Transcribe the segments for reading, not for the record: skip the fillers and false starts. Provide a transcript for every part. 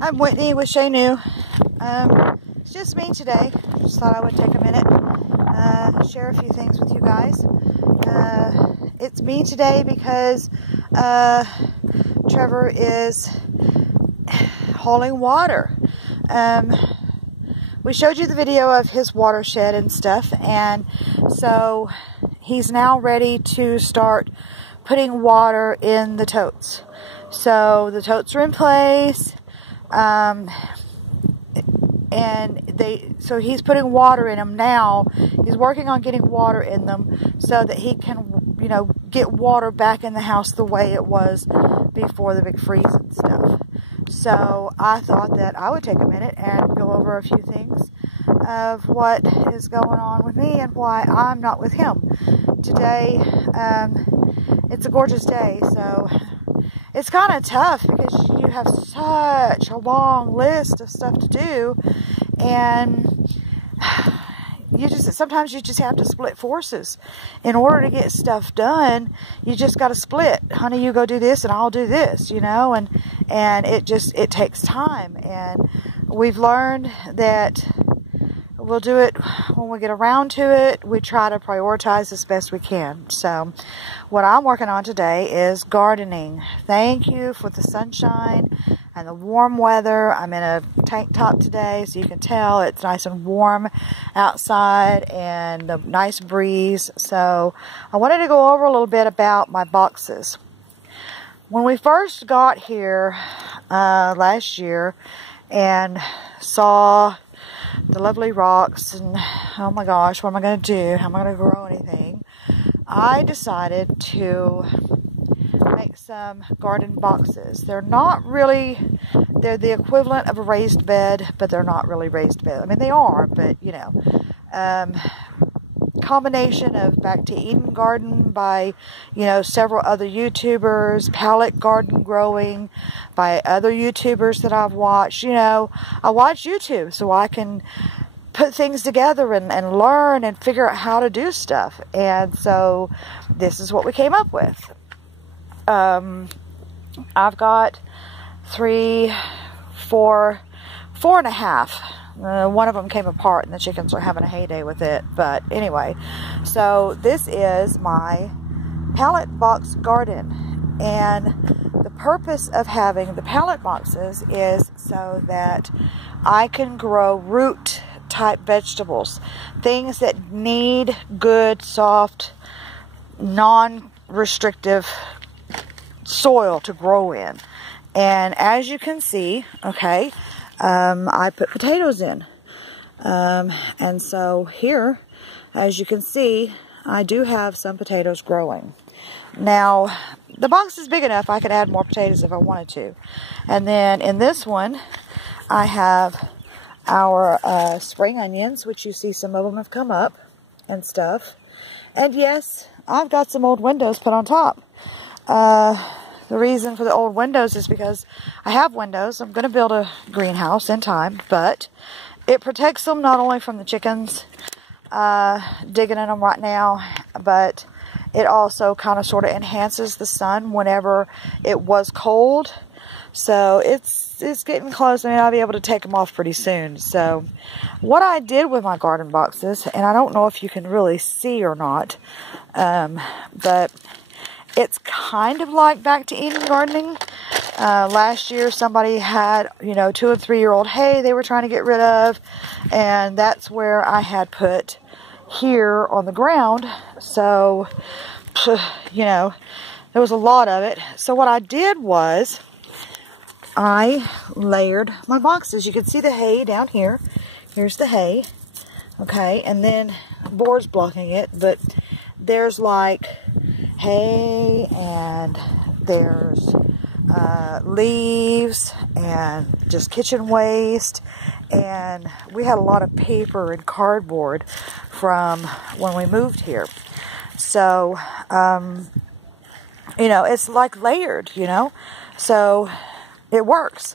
I'm Whitney with Chez-Nous. It's just me today. Just thought I would take a minute, share a few things with you guys. It's me today because Trevor is hauling water. We showed you the video of his watershed and stuff, and so he's now ready to start putting water in the totes. So the totes are in place, and so he's putting water in them now. He's working on getting water in them so that he can, you know, get water back in the house the way it was before the big freeze and stuff. So I thought that I would take a minute and go over a few things of what is going on with me and why I'm not with him. Today, it's a gorgeous day, so it's kind of tough because you have such a long list of stuff to do, and sometimes you just have to split forces in order to get stuff done. You just got to split. Honey, you go do this and I'll do this, you know, and it takes time, and we've learned that we'll do it when we get around to it. We try to prioritize as best we can. So what I'm working on today is gardening. Thank you for the sunshine and the warm weather. I'm in a tank top today, so you can tell it's nice and warm outside and a nice breeze. So I wanted to go over a little bit about my boxes. When we first got here last year and saw the lovely rocks and oh my gosh, what am I going to do? How am I going to grow anything? I decided to make some garden boxes. They're the equivalent of a raised bed, but they're not really raised bed. I mean, they are, but you know, combination of Back to Eden Garden by, you know, several other YouTubers, Palette Garden Growing by other YouTubers that I've watched. You know, I watch YouTube so I can put things together and learn and figure out how to do stuff. And so this is what we came up with. I've got 3, 4 and a half. One of them came apart and the chickens are having a heyday with it. But anyway, so this is my pallet box garden. And the purpose of having the pallet boxes is so that I can grow root type vegetables. Things that need good, soft, non-restrictive soil to grow in. And as you can see, okay, I put potatoes in. And so here, as you can see, I do have some potatoes growing. Now, the box is big enough I could add more potatoes if I wanted to. And then in this one, I have our spring onions, which you see some of them have come up and stuff. And yes, I've got some old windows put on top. The reason for the old windows is because I have windows. I'm going to build a greenhouse in time, but it protects them not only from the chickens digging in them right now, but it also kind of sort of enhances the sun whenever it was cold. So it's getting close. I mean, I'll be able to take them off pretty soon. So what I did with my garden boxes, and I don't know if you can really see or not, but it's kind of like Back to Eden gardening. Last year, somebody had, you know, 2- and 3-year-old hay they were trying to get rid of. And that's where I had put here on the ground. So, you know, there was a lot of it. So what I did was I layered my boxes. You can see the hay down here. Here's the hay. Okay, and then boards blocking it. But there's like hay and there's leaves and just kitchen waste, and we had a lot of paper and cardboard from when we moved here. So you know, it's like layered, you know, so it works.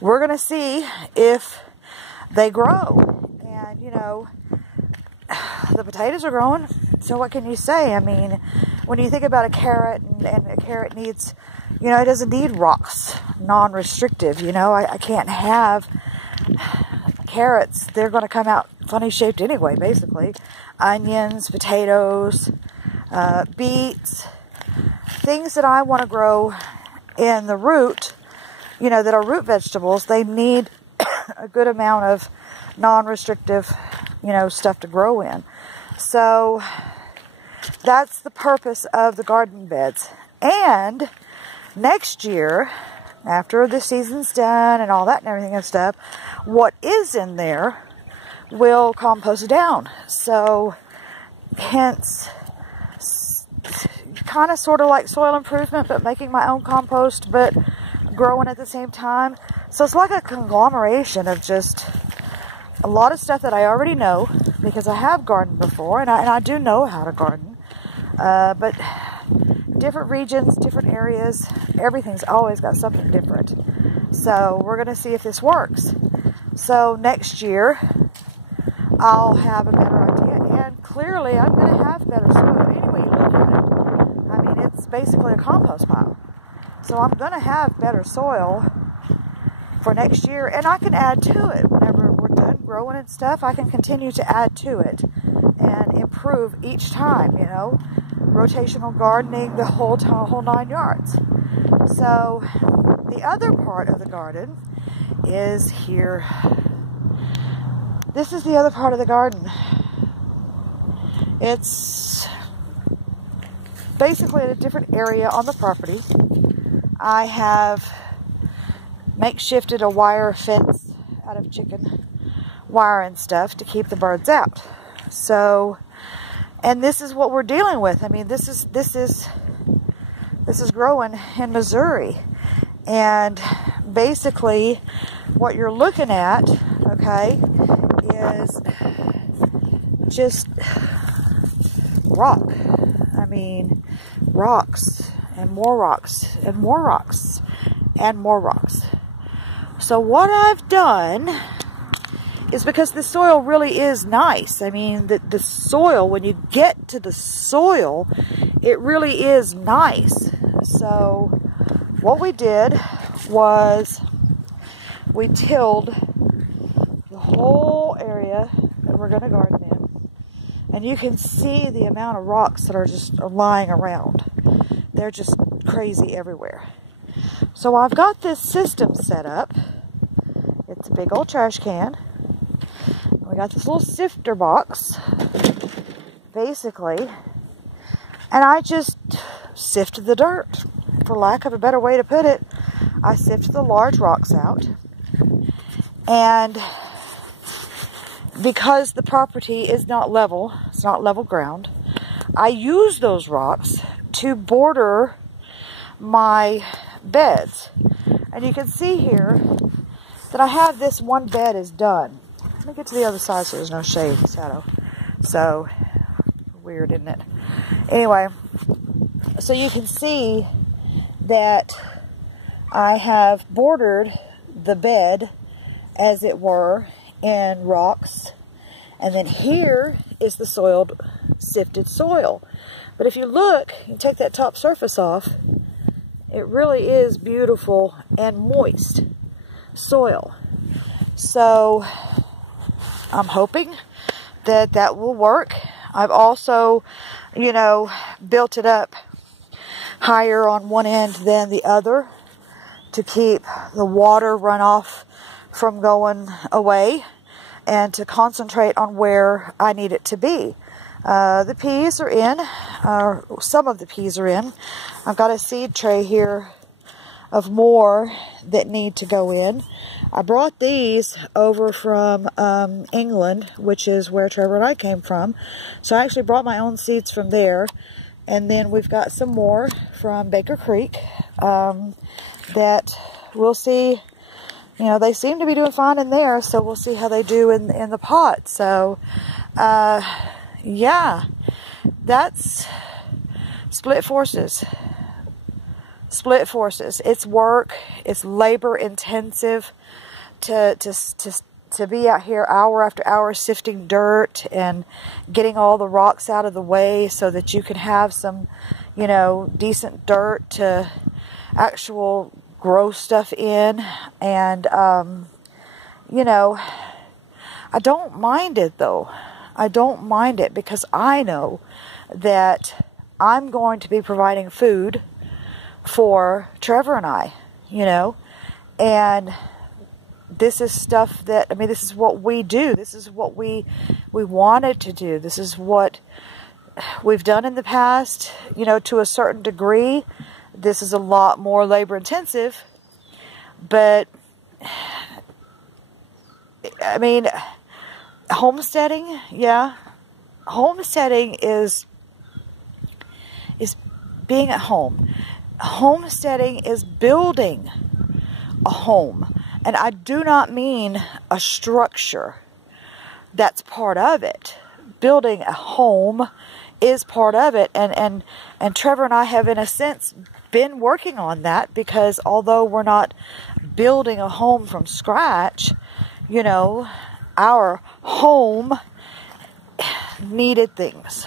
We're gonna see if they grow. And you know, the potatoes are growing, so what can you say? I mean, when you think about a carrot, and a carrot needs you know, it doesn't need rocks, non-restrictive, you know. I can't have carrots. They're going to come out funny shaped anyway, basically. Onions, potatoes, beets, things that I want to grow in the root, you know, that are root vegetables. They need a good amount of non-restrictive, you know, stuff to grow in. So that's the purpose of the garden beds. And next year, after the season's done and all that and everything and stuff, what is in there will compost down. So hence, kind of sort of like soil improvement, but making my own compost, but growing at the same time. So it's like a conglomeration of just a lot of stuff that I already know, because I have gardened before, and I do know how to garden. But different regions, different areas, everything's always got something different. So we're going to see if this works. So next year, I'll have a better idea, and clearly I'm going to have better soil. Anyway you look at it, I mean, it's basically a compost pile. So I'm going to have better soil for next year, and I can add to it whenever we're done growing and stuff. I can continue to add to it and improve each time, you know, rotational gardening, the whole 9 yards. So the other part of the garden is here. This is the other part of the garden. It's basically in a different area on the property. I have makeshifted a wire fence out of chicken wire and stuff to keep the birds out. So, and this is what we're dealing with. I mean, this is growing in Missouri, and basically what you're looking at, okay, is just rock. I mean, rocks and more rocks and more rocks and more rocks. So what I've done is, because the soil really is nice. I mean, the soil, when you get to the soil, it really is nice. So what we did was we tilled the whole area that we're going to garden in. And you can see the amount of rocks that are just lying around. They're just crazy everywhere. So I've got this system set up. It's a big old trash can. We got this little sifter box, basically, and I just sift the dirt. For lack of a better way to put it, I sift the large rocks out. And because the property is not level, it's not level ground, I use those rocks to border my beds. And you can see here that I have this one bed is done. Let me get to the other side so there's no shade and shadow. So weird, isn't it? Anyway, so you can see that I have bordered the bed, as it were, in rocks. And then here is the soiled, sifted soil. But if you look, you take that top surface off, it really is beautiful and moist soil. So I'm hoping that that will work. I've also, you know, built it up higher on one end than the other to keep the water runoff from going away and to concentrate on where I need it to be. The peas are in, some of the peas are in. I've got a seed tray here of more that need to go in. I brought these over from England, which is where Trevor and I came from. So I actually brought my own seeds from there. And then we've got some more from Baker Creek that we'll see. You know, they seem to be doing fine in there, so we'll see how they do in the pot. So, yeah, that's split forces. Split forces. It's work. It's labor intensive to be out here hour after hour sifting dirt and getting all the rocks out of the way so that you can have some, you know, decent dirt to actual grow stuff in. And, you know, I don't mind it though. I don't mind it because I know that I'm going to be providing food for Trevor and I, you know, and this is stuff that, I mean, this is what we do. This is what we wanted to do. This is what we've done in the past, you know, to a certain degree. This is a lot more labor intensive, but I mean, homesteading, yeah. Homesteading is being at home. Homesteading is building a home. And I do not mean a structure. That's part of it. Building a home is part of it. And Trevor and I have, in a sense, been working on that, because although we're not building a home from scratch, you know, our home needed things.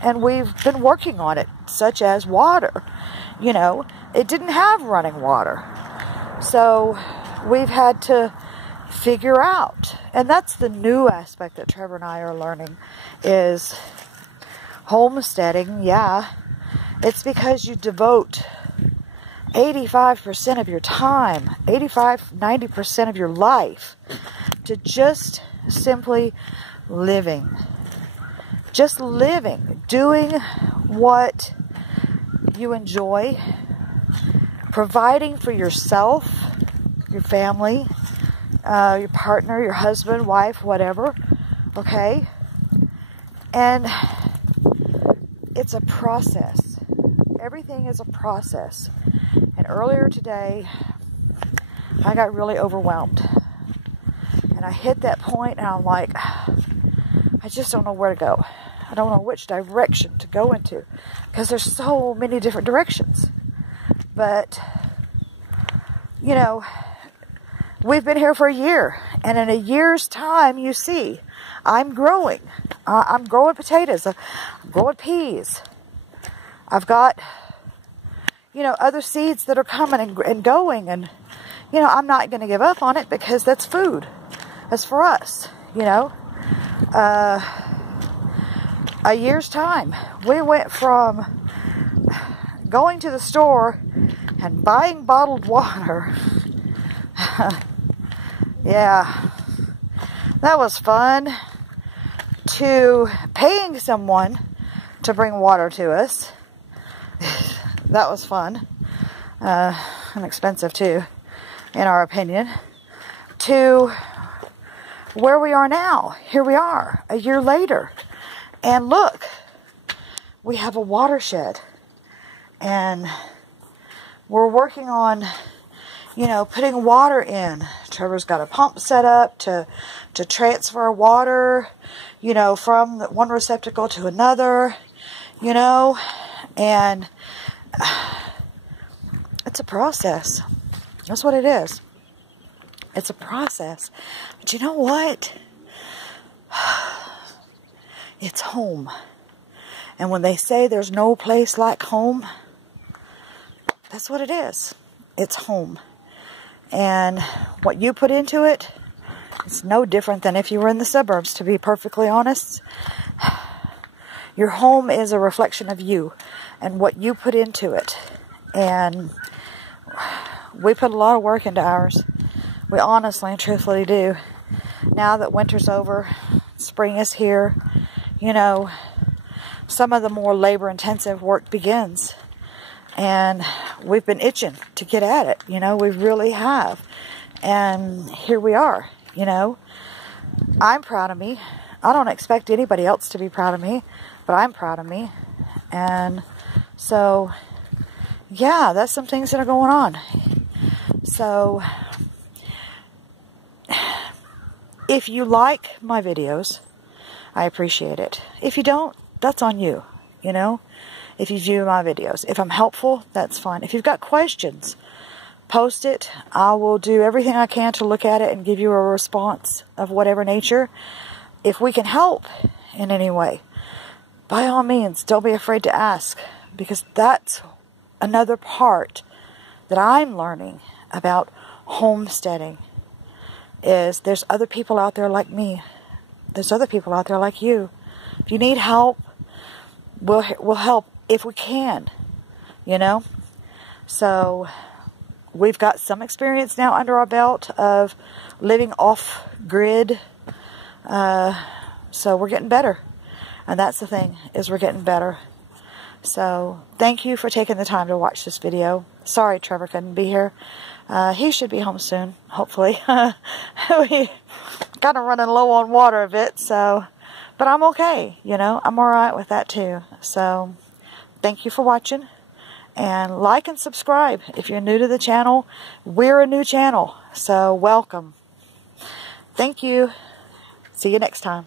And we've been working on it, such as water. You know, it didn't have running water. So we've had to figure out, and that's the new aspect that Trevor and I are learning, is homesteading. Yeah, it's because you devote 85% of your time, 90% of your life to just simply living. Just living, doing what you enjoy, providing for yourself, your family, your partner, your husband, wife, whatever, okay? And it's a process. Everything is a process. And earlier today, I got really overwhelmed. And I hit that point and I'm like, I just don't know where to go. I don't know which direction to go into, because there's so many different directions. But, you know, we've been here for a year, and in a year's time, you see, I'm growing. I'm growing potatoes. I'm growing peas. I've got, you know, other seeds that are coming and going, and, you know, I'm not going to give up on it, because that's food. That's for us, you know. A year's time, we went from going to the store and buying bottled water. Yeah, that was fun, to paying someone to bring water to us. That was fun, and expensive too, in our opinion, to where we are now. Here we are, a year later. And look, we have a watershed, and we're working on, you know, putting water in. Trevor's got a pump set up to transfer water, you know, from one receptacle to another, you know, and it's a process. That's what it is. It's a process. But you know what? It's home. And when they say there's no place like home, that's what it is. It's home. And what you put into it, it's no different than if you were in the suburbs, to be perfectly honest. Your home is a reflection of you and what you put into it. And we put a lot of work into ours. We honestly and truthfully do. Now that winter's over, spring is here, you know, some of the more labor-intensive work begins. And we've been itching to get at it, you know, we really have. And here we are, you know. I'm proud of me. I don't expect anybody else to be proud of me, but I'm proud of me. And so, yeah, that's some things that are going on. So, if you like my videos, I appreciate it. If you don't, that's on you, you know. If you view my videos. If I'm helpful, that's fine. If you've got questions, post it. I will do everything I can to look at it and give you a response of whatever nature. If we can help in any way, by all means, don't be afraid to ask. because that's another part that I'm learning about homesteading, is there's other people out there like me. There's other people out there like you. If you need help, we'll help if we can, you know. So we've got some experience now under our belt of living off grid. So we're getting better. And that's the thing, is we're getting better. So thank you for taking the time to watch this video. Sorry Trevor couldn't be here. He should be home soon, hopefully. We kind of running low on water a bit, so, but I'm okay, you know. I'm alright with that too. So thank you for watching. And like and subscribe if you're new to the channel. We're a new channel, so welcome. Thank you. See you next time.